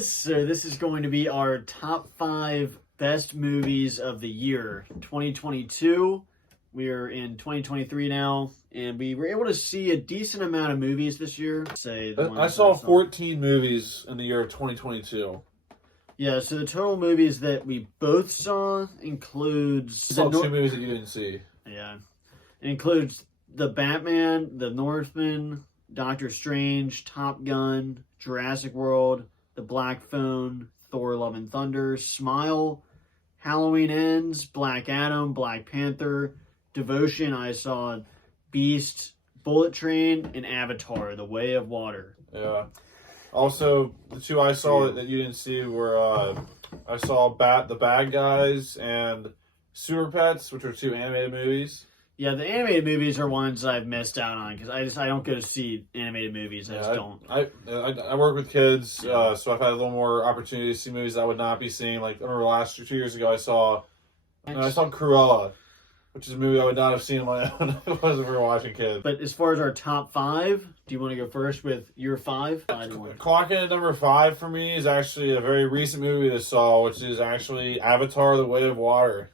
guys. So this is going to be our top 5 best movies of the year, 2022. We are in 2023 now, and we were able to see a decent amount of movies this year. I saw 14 movies in the year of 2022. Yeah, so the total movies that we both saw includes... I saw 2 movies that you didn't see. Yeah. It includes The Batman, The Northman, Doctor Strange, Top Gun, Jurassic World, The Black Phone, Thor Love and Thunder, Smile, Halloween Ends, Black Adam, Black Panther, Devotion, I saw Beast, Bullet Train, and Avatar, The Way of Water. Yeah. Also, the 2 I saw that you didn't see were, I saw The Bad Guys and Super Pets, which are 2 animated movies. Yeah, the animated movies are ones I've missed out on because I don't go to see animated movies. I just don't. I work with kids, so I've had a little more opportunity to see movies I would not be seeing. Like I remember last 2 years ago, I saw Cruella, which is a movie I would not have seen on my own if it wasn't for watching kids. But as far as our top 5, do you want to go first with your 5? Clocking at number 5 for me is actually a very recent movie that I saw, which is actually Avatar: The Way of Water.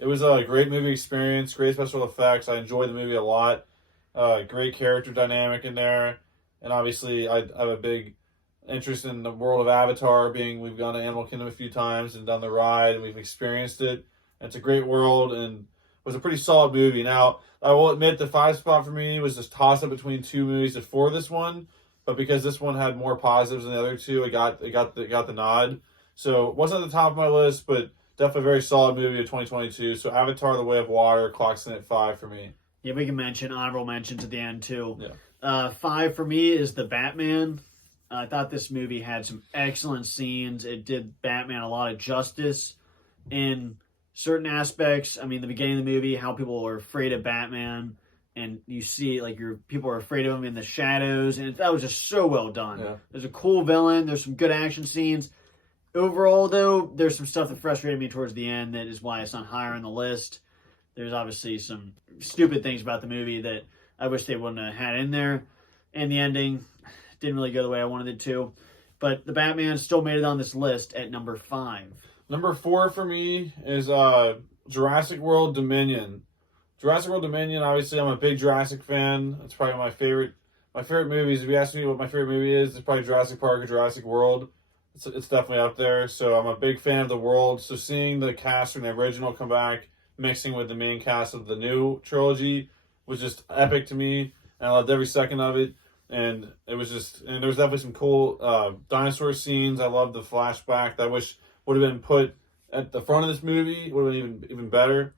It was a great movie experience, great special effects. I enjoyed the movie a lot. Great character dynamic in there. And obviously, I have a big interest in the world of Avatar, we've gone to Animal Kingdom a few times and done the ride, and we've experienced it. And it's a great world, and was a pretty solid movie. Now, I will admit the 5 spot for me was just toss-up between 2 movies before this one, but because this one had more positives than the other 2, it got the nod. So, it wasn't at the top of my list, but definitely a very solid movie of 2022. So Avatar: The Way of Water clocks in at 5 for me. Yeah, we can mention honorable mentions at the end too. Yeah. 5 for me is The Batman. I thought this movie had some excellent scenes. It did Batman a lot of justice in certain aspects. I mean, the beginning of the movie, how people are afraid of Batman, and you see people are afraid of him in the shadows, and that was just so well done. Yeah. There's a cool villain. There's some good action scenes. Overall, though, there's some stuff that frustrated me towards the end that is why it's not higher on the list. There's obviously some stupid things about the movie that I wish they wouldn't have had in there. And the ending didn't really go the way I wanted it to. But The Batman still made it on this list at number 5. Number 4 for me is Jurassic World Dominion. Jurassic World Dominion, obviously, I'm a big Jurassic fan. It's probably my favorite movies. If you ask me what my favorite movie is, it's probably Jurassic Park or Jurassic World. It's definitely up there. So I'm a big fan of the world. So seeing the cast from the original come back, mixing with the main cast of the new trilogy, was just epic to me. And I loved every second of it. And there was definitely some cool dinosaur scenes. I loved the flashback that I wish would have been put at the front of this movie. It would have been even better.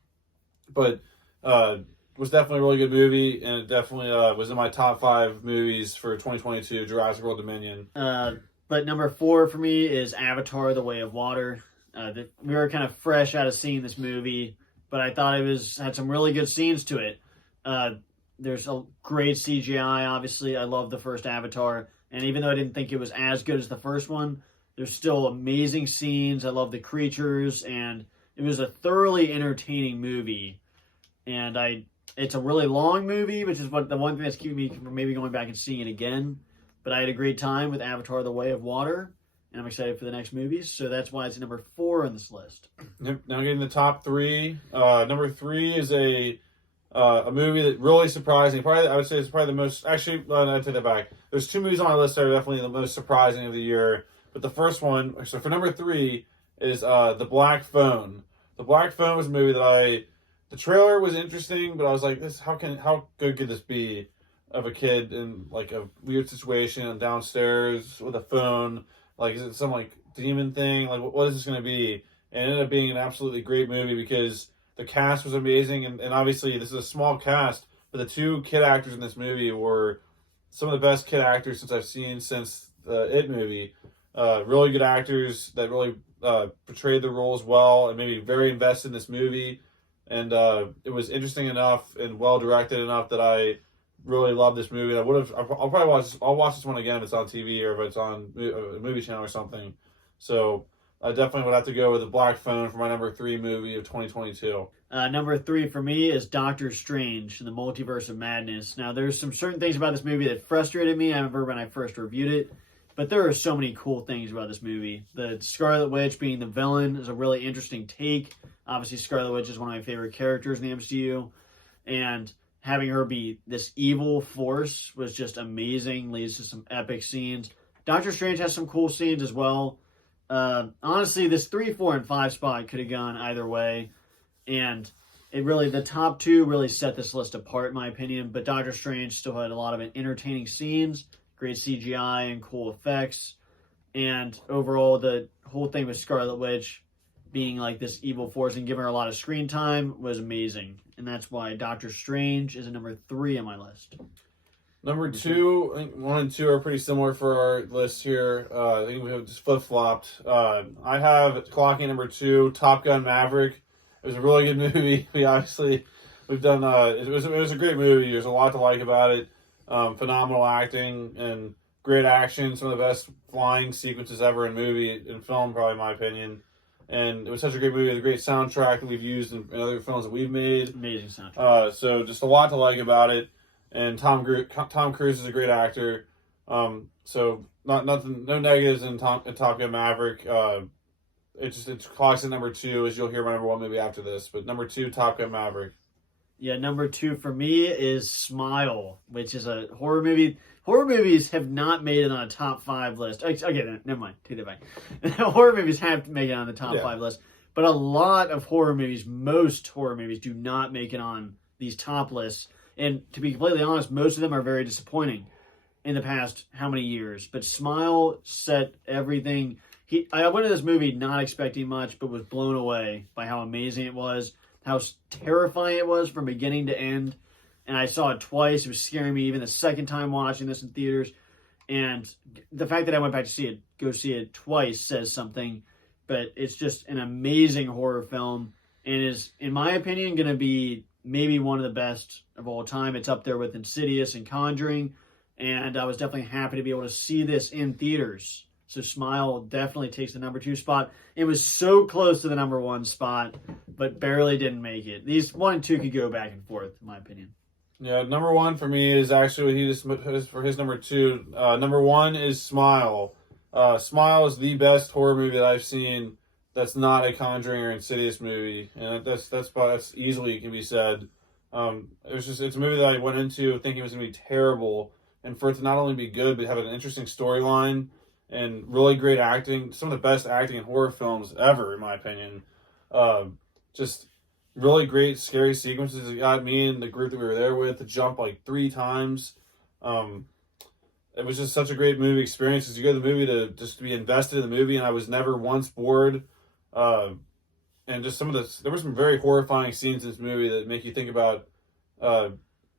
But it was definitely a really good movie, and it definitely was in my top 5 movies for 2022, Jurassic World Dominion. But number 4 for me is Avatar: The Way of Water. We were kind of fresh out of seeing this movie, but I thought had some really good scenes to it. There's a great CGI, obviously. I love the first Avatar, and even though I didn't think it was as good as the first one, there's still amazing scenes. I love the creatures, and it was a thoroughly entertaining movie. And it's a really long movie, which is the one thing that's keeping me from maybe going back and seeing it again. But I had a great time with Avatar: The Way of Water, and I'm excited for the next movies. So that's why it's number 4 on this list. Yep. Now getting the top 3. Number 3 is a movie that really surprised me. I would say it's probably the most. Actually, I take that back. There's 2 movies on my list that are definitely the most surprising of the year. But the first one, so for number 3, is The Black Phone. The Black Phone was a movie that the trailer was interesting, but I was like, how good could this be? Of a kid in like a weird situation downstairs with a phone, like is it some like demon thing? Like what is this going to be? And it ended up being an absolutely great movie because the cast was amazing, and obviously this is a small cast, but the 2 kid actors in this movie were some of the best kid actors I've seen since the It movie. Really good actors that really portrayed the roles well and maybe very invested in this movie, and it was interesting enough and well directed enough that I really love this movie. I'll watch this one again if it's on TV or if it's on a movie channel or something. So I definitely would have to go with The Black Phone for my number 3 movie of 2022. Number 3 for me is Doctor Strange and the Multiverse of Madness. Now, there's some certain things about this movie that frustrated me. I remember when I first reviewed it, But there are so many cool things about this movie. The Scarlet Witch being the villain is a really interesting take. Obviously, Scarlet Witch is one of my favorite characters in the MCU. And having her be this evil force was just amazing. Leads to some epic scenes. Doctor Strange has some cool scenes as well. Honestly, this 3, 4, and 5 spot could have gone either way. And the top two really set this list apart, in my opinion. But Doctor Strange still had a lot of entertaining scenes, great CGI and cool effects. And overall, the whole thing with Scarlet Witch being like this evil force and giving her a lot of screen time was amazing. And that's why Doctor Strange is a number 3 on my list. Number 2, I think 1 and 2 are pretty similar for our list here. I think we have just flip-flopped. I have clocking number 2, Top Gun Maverick. It was a really good movie. We've done, it was a great movie. There's a lot to like about it. Phenomenal acting and great action. Some of the best flying sequences ever in film, probably in my opinion. And it was such a great movie with a great soundtrack that we've used in other films that we've made. Amazing soundtrack. So just a lot to like about it. And Tom Cruise is a great actor. So no negatives in Top Gun Maverick. It clocks at number 2, as you'll hear my number 1 movie after this. But number 2, Top Gun Maverick. Yeah, number 2 for me is Smile, which is a horror movie. Horror movies have not made it on a top 5 list. Okay, never mind. Take that back. Horror movies have to make it on the top 5 list. But a lot of horror movies, most horror movies, do not make it on these top lists. And to be completely honest, most of them are very disappointing in the past how many years. But Smile set everything. I went to this movie not expecting much, but was blown away by how amazing it was, how terrifying it was from beginning to end. And I saw it twice. It was scaring me even the second time watching this in theaters. And the fact that I went back to go see it twice says something. But it's just an amazing horror film and is, in my opinion, going to be maybe one of the best of all time. It's up there with Insidious and Conjuring. And I was definitely happy to be able to see this in theaters. So Smile definitely takes the number 2 spot. It was so close to the number 1 spot, but barely didn't make it. These 1 and 2 could go back and forth, in my opinion. Yeah, number 1 for me is actually what he just put for his number 2. Number 1 is Smile. Smile is the best horror movie that I've seen that's not a Conjuring or Insidious movie, and that's easily can be said. It's a movie that I went into thinking it was going to be terrible, and for it to not only be good but have an interesting storyline and really great acting, some of the best acting in horror films ever, in my opinion. Just really great scary sequences. It got me and the group that we were there with to jump like 3 times. It was just such a great movie experience. As you go to the movie to just be invested in the movie, and I was never once bored. And just there were some very horrifying scenes in this movie that make you think about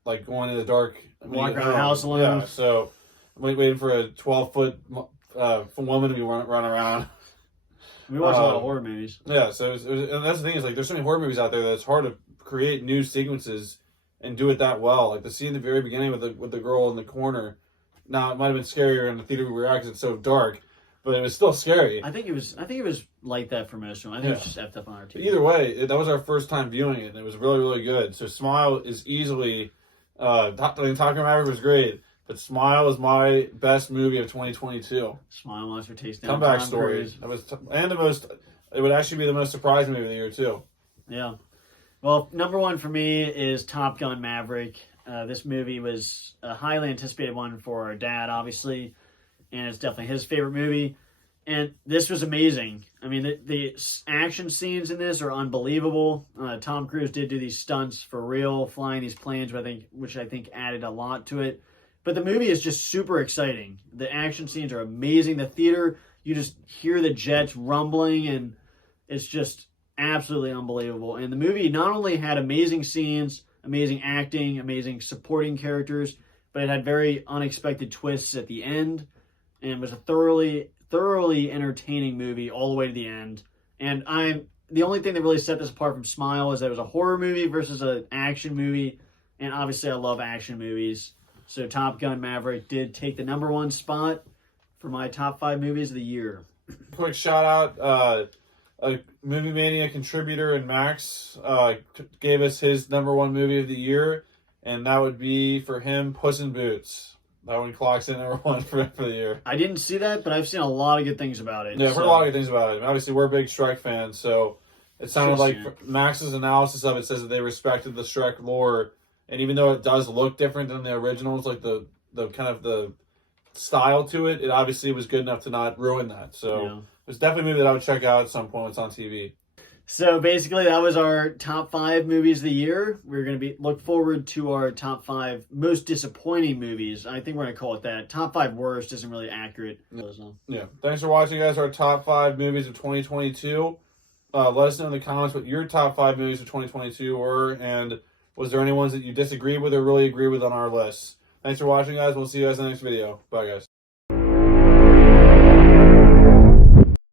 like going in the dark, walking around the house alone. Yeah, so waiting for a 12-foot woman to be run around. We watch a lot of horror movies. Yeah, so and that's the thing is like there's so many horror movies out there that it's hard to create new sequences and do it that well. Like the scene at the very beginning with the girl in the corner. Now it might have been scarier in the theater we were at because it's so dark, but it was still scary. I think it was like that for most of them. I think it was just effed up on our TV. Either way, that was our first time viewing it, and it was really, really good. So Smile is easily Talking Maverick was great. But Smile is my best movie of 2022. Smile Monster Takes Down Comeback Tom story. Cruise. It would actually be the most surprising movie of the year too. Yeah. Well, number 1 for me is Top Gun Maverick. This movie was a highly anticipated one for our dad, obviously, and it's definitely his favorite movie. And this was amazing. I mean, the action scenes in this are unbelievable. Tom Cruise did do these stunts for real, flying these planes, which I think added a lot to it. But the movie is just super exciting. The action scenes are amazing. The theater, you just hear the jets rumbling, and it's just absolutely unbelievable. And the movie not only had amazing scenes, amazing acting, amazing supporting characters, but it had very unexpected twists at the end, and was a thoroughly entertaining movie all the way to the end. And the only thing that really set this apart from Smile is that it was a horror movie versus an action movie, and obviously I love action movies. So Top Gun Maverick did take the number 1 spot for my top 5 movies of the year. Quick shout out, a Movie Mania contributor and Max gave us his number 1 movie of the year, and that would be for him Puss in Boots. That one clocks in number 1 for the year. I didn't see that, but I've seen a lot of good things about it. Yeah, I've heard a lot of good things about it. Obviously, we're big Shrek fans, so it sounded like Max's analysis of it says that they respected the Shrek lore, and even though it does look different than the originals, like the kind of the style to it, it obviously was good enough to not ruin that. So it's definitely a movie that I would check out at some point when it's on TV. So basically, that was our top 5 movies of the year. We're going to look forward to our top 5 most disappointing movies. I think we're going to call it that. Top 5 worst isn't really accurate. Yeah. Thanks for watching, guys. Our top 5 movies of 2022. Let us know in the comments what your top 5 movies of 2022 were, and was there any ones that you disagreed with or really agreed with on our list? Thanks for watching, guys. We'll see you guys in the next video. Bye, guys.